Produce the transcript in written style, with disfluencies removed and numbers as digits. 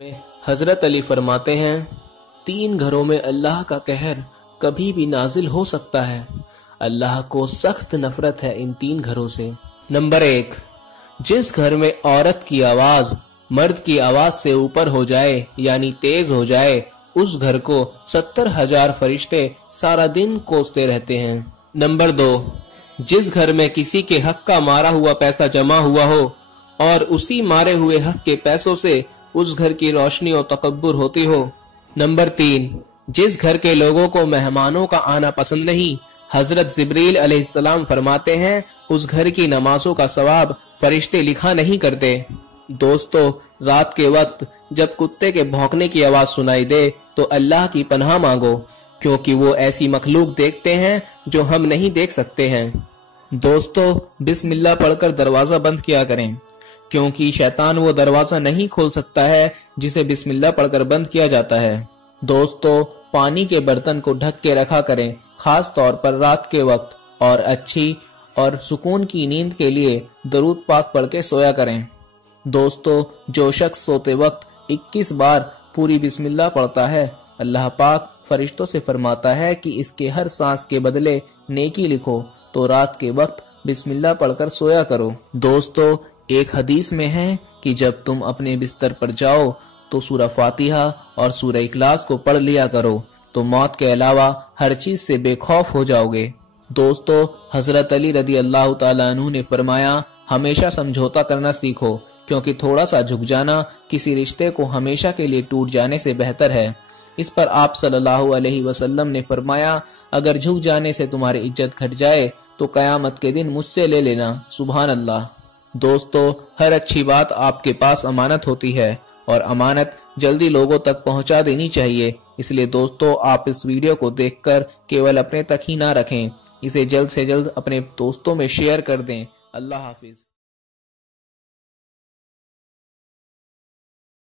حضرت علی فرماتے ہیں 3 گھروں میں اللہ کا قہر کبھی بھی نازل ہو سکتا ہے، اللہ کو سخت نفرت ہے ان 3 گھروں سے۔ نمبر 1، جس گھر میں عورت کی آواز مرد کی آواز سے اوپر ہو جائے یعنی تیز ہو جائے، اس گھر کو 70,000 فرشتے سارا دن کوستے رہتے ہیں۔ نمبر 2، جس گھر میں کسی کے حق کا مارا ہوا پیسہ جمع ہوا ہو اور اسی مارے ہوئے حق کے پیسوں سے اس گھر کی روشنی و تکبر ہوتی ہو۔ نمبر 3، جس گھر کے لوگوں کو مہمانوں کا آنا پسند نہیں، حضرت جبریل علیہ السلام فرماتے ہیں اس گھر کی نمازوں کا ثواب فرشتے لکھا نہیں کرتے۔ دوستو، رات کے وقت جب کتے کے بھونکنے کی آواز سنائی دے تو اللہ کی پناہ مانگو، کیونکہ وہ ایسی مخلوق دیکھتے ہیں جو ہم نہیں دیکھ سکتے ہیں۔ دوستو، بسم اللہ پڑھ کر دروازہ بند کیا کریں، کیونکہ شیطان وہ دروازہ نہیں کھول سکتا ہے جسے بسم اللہ پڑھ کر بند کیا جاتا ہے۔ دوستو، پانی کے برتن کو ڈھک کے رکھا کریں، خاص طور پر رات کے وقت، اور اچھی اور سکون کی نیند کے لیے درود پاک پڑھ کے سویا کریں۔ دوستو، جو شخص سوتے وقت 21 بار پوری بسم اللہ پڑھتا ہے، اللہ پاک فرشتوں سے فرماتا ہے کہ اس کے ہر سانس کے بدلے نیکی لکھو، تو رات کے وقت بسم اللہ پڑھ کر سویا کرو۔ دوستو، ایک حدیث میں ہے کہ جب تم اپنے بستر پر جاؤ تو سورہ فاتحہ اور سورہ اخلاص کو پڑھ لیا کرو، تو موت کے علاوہ ہر چیز سے بے خوف ہو جاؤ گے۔ دوستو، حضرت علی رضی اللہ تعالیٰ عنہ نے فرمایا ہمیشہ سمجھوتا کرنا سیکھو، کیونکہ تھوڑا سا جھک جانا کسی رشتے کو ہمیشہ کے لیے ٹوٹ جانے سے بہتر ہے۔ اس پر آپ صلی اللہ علیہ وسلم نے فرمایا اگر جھک جانے سے تمہاری عزت گھٹ جائے تو قیامت کے دن مجھ سے لے لینا۔ سبحان اللہ۔ دوستو، ہر اچھی بات آپ کے پاس امانت ہوتی ہے، اور امانت جلدی لوگوں تک پہنچا دینی چاہیے۔ اس لیے دوستو، آپ اس ویڈیو کو دیکھ کر کیول اپنے تک ہی نہ رکھیں، اسے جلد سے جلد اپنے دوستوں میں شیئر کر دیں۔ اللہ حافظ۔